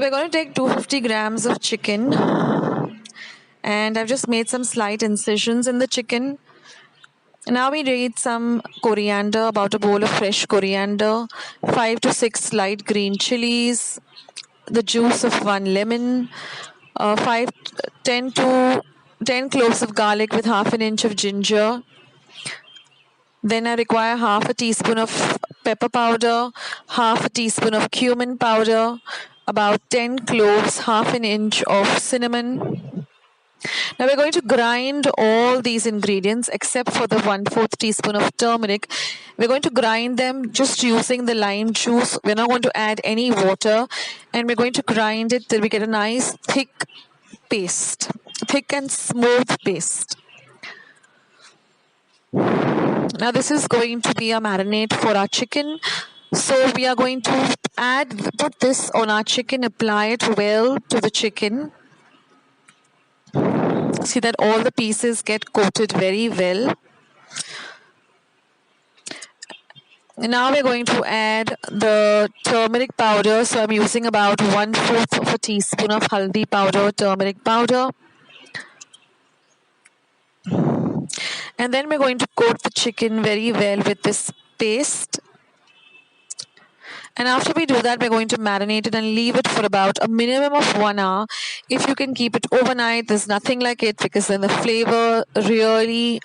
So we're going to take 250 grams of chicken, and I've just made some slight incisions in the chicken. Now we need some coriander, about a bowl of fresh coriander, 5 to 6 light green chilies, the juice of 1 lemon, 10 to 10 cloves of garlic with half an inch of ginger. Then I require half a teaspoon of pepper powder, half a teaspoon of cumin powder, about 10 cloves, half an inch of cinnamon. Now we're going to grind all these ingredients except for the 1/4 teaspoon of turmeric. We're going to grind them just using the lime juice. We're not going to add any water, and we're going to grind it till we get a nice thick paste, thick and smooth paste. Now this is going to be a marinade for our chicken. So we are going to put this on our chicken, apply it well to the chicken. See that all the pieces get coated very well. Now we're going to add the turmeric powder. So I'm using about 1/4 of a teaspoon of haldi powder, turmeric powder. And then we're going to coat the chicken very well with this paste. And after we do that, we're going to marinate it and leave it for about a minimum of 1 hour. If you can keep it overnight, there's nothing like it, because then the flavor really,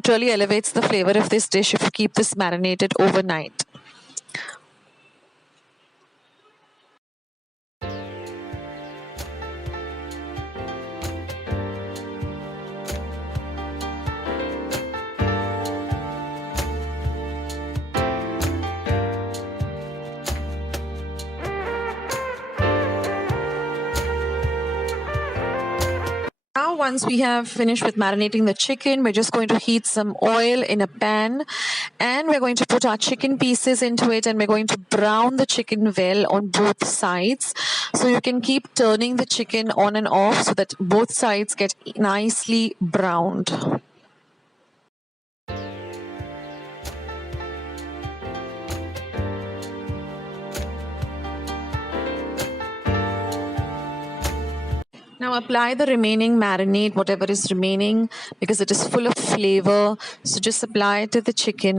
it really elevates the flavor of this dish if you keep this marinated overnight. Now once we have finished with marinating the chicken, we're just going to heat some oil in a pan, and we're going to put our chicken pieces into it, and we're going to brown the chicken well on both sides. So you can keep turning the chicken on and off so that both sides get nicely browned. Now apply the remaining marinade, whatever is remaining, because it is full of flavor. So just apply it to the chicken.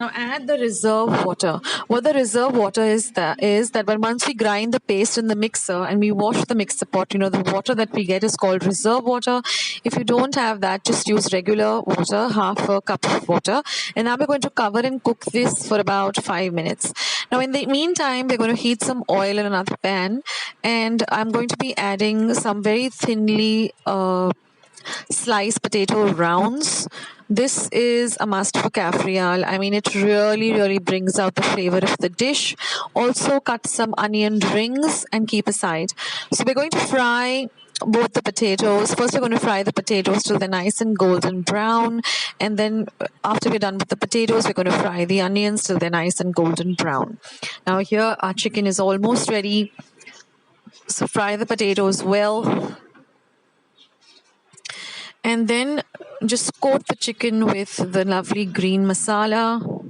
Now add the reserve water. What the reserve water is that when once we grind the paste in the mixer and we wash the mixer pot, the water that we get is called reserve water. If you don't have that, just use regular water, half a cup of water. And now we're going to cover and cook this for about 5 minutes. Now in the meantime, we're going to heat some oil in another pan, and I'm going to be adding some very thinly sliced potato rounds. This is a must for Cafreal. I mean, it really brings out the flavor of the dish. Also cut some onion rings and keep aside. So we're going to fry both the potatoes. First, we're going to fry the potatoes till they're nice and golden brown, and then after we're done with the potatoes, we're going to fry the onions till they're nice and golden brown. Now here our chicken is almost ready, so fry the potatoes well, and then just coat the chicken with the lovely green masala.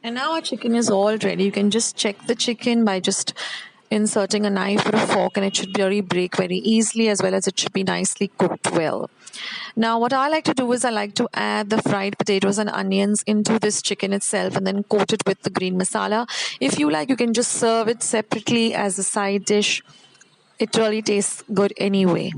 And now our chicken is all ready. You can just check the chicken by just inserting a knife or a fork, and it should break very easily, as well as it should be nicely cooked well. Now what I like to do is I like to add the fried potatoes and onions into this chicken itself and then coat it with the green masala. If you like, you can just serve it separately as a side dish. It really tastes good anyway.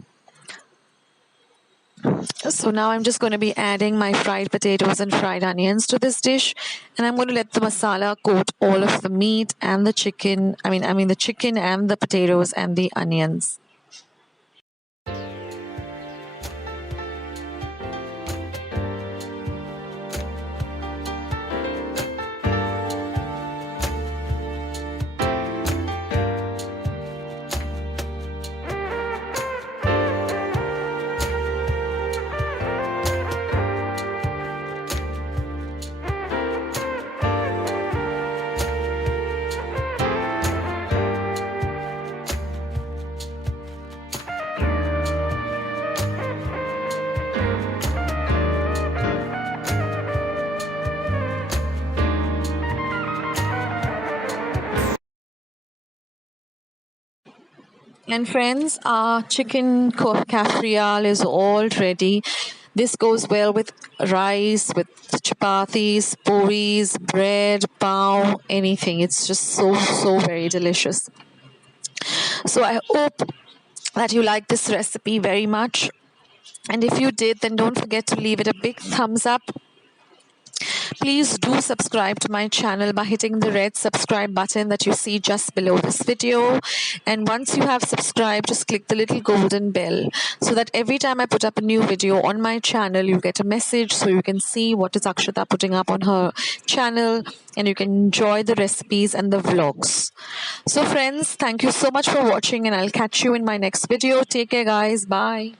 So now I'm just going to be adding my fried potatoes and fried onions to this dish, and I'm going to let the masala coat all of the meat and the chicken. I mean the chicken and the potatoes and the onions. And friends, our chicken Cafreal is all ready. This goes well with rice, with chapatis, puris, bread, pão, anything. It's just so very delicious. So I hope that you like this recipe very much. And if you did, then don't forget to leave it a big thumbs up. Please do subscribe to my channel by hitting the red subscribe button that you see just below this video. And once you have subscribed, just click the little golden bell so that every time I put up a new video on my channel, you get a message so you can see what is Akshata putting up on her channel, and you can enjoy the recipes and the vlogs. So friends, thank you so much for watching, and I'll catch you in my next video. Take care guys. Bye.